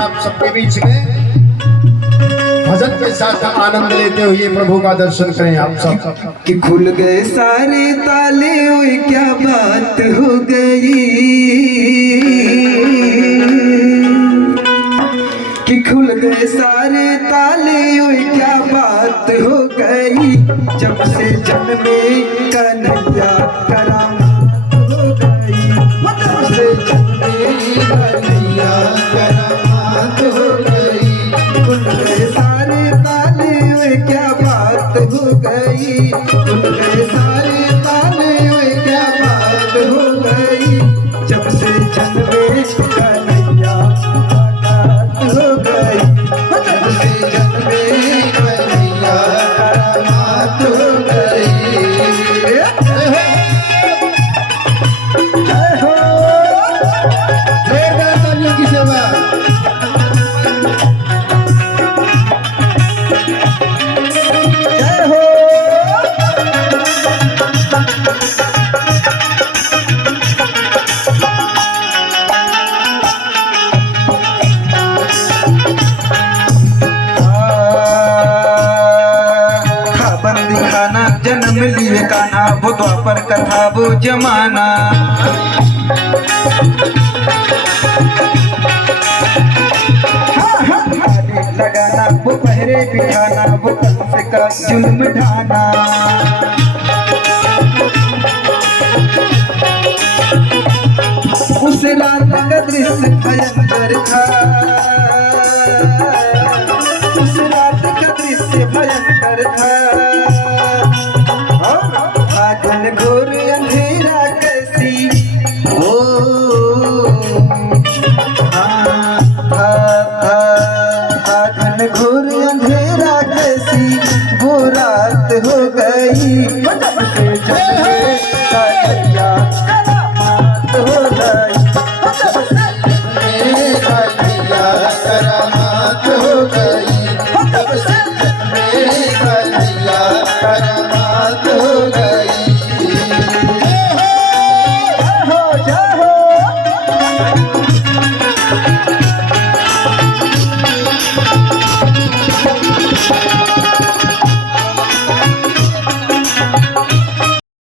आप सबके बीच में भजन के साथ आनंद लेते हुए प्रभु का दर्शन करें आप सब। कि खुल गए सारे ताले, ओए क्या बात हो गई, कि खुल गए सारे ताले, ओए क्या बात हो गई, जब से जन्मे कन्हैया करामात हो गई, जब से जन्मे कन्हैया करामात हो गई, खुल गए सारे ताले, ओए क्या बात हो गई, खुल गए सारे ताले, ओए क्या बात हो गई, जब से जन्मे कन्हैया करामात हो गई, जब से जन्मे कन्हैया करामात हो गई। जय हो, जोरदार तालियों की सेवा। जय हो। बंदी खाना जन्म लिए काना, वो द्वापर कथा वो जमाना, आने लगाना वो पहरे बिठाना, वो कंस का जुल्म ढाना, उस रात का दृश्य भयंकर था, उस रात का दृश्य भयंकर था, आगन घोर अंधेरा कैसी, ओ आगन घोर अंधेरा कैसी, वो रात हो गई, जब से जन्मे कन्हैया करामात हो गई, जब से जन्मे कन्हैया करामात हो गई, जब से जन्मे कन्हैया करामात हो गई। जय हो, जय हो।